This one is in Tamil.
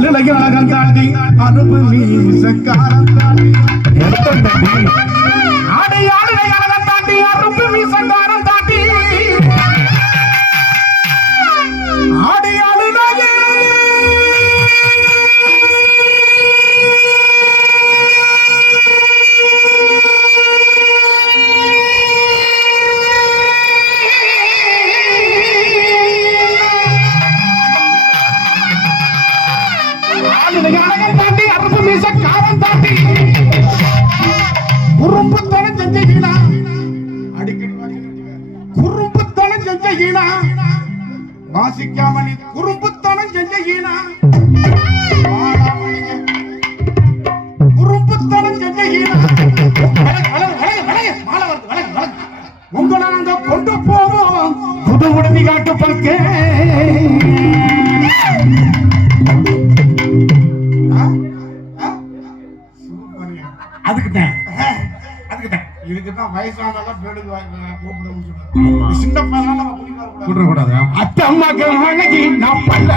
ஆளுடைய அழகம் தாண்டி அனுப்பு மீசக்காரன் தாண்டி ஆளுடைய அழகம் தாண்டி அனுப்பு மீசக்காரன் தாண்டி குறும்புத்தனம் செஞ்சீங்களா அடிக்கடி குறும்புத்தனம் செஞ்சீங்களா வாசிக்காம நீ குறும்புத்தனம் செஞ்சீங்களா குறும்புத்தனம் செஞ்சீங்களா உங்களை நாங்க கொண்டு போவோம் புது உடனே காட்டு பல்கே அதுக்குதான் இதுக்குதான் வயசானதான் சின்ன பையன் கூடாது அத்தை அம்மாக்கு நான் பல்ல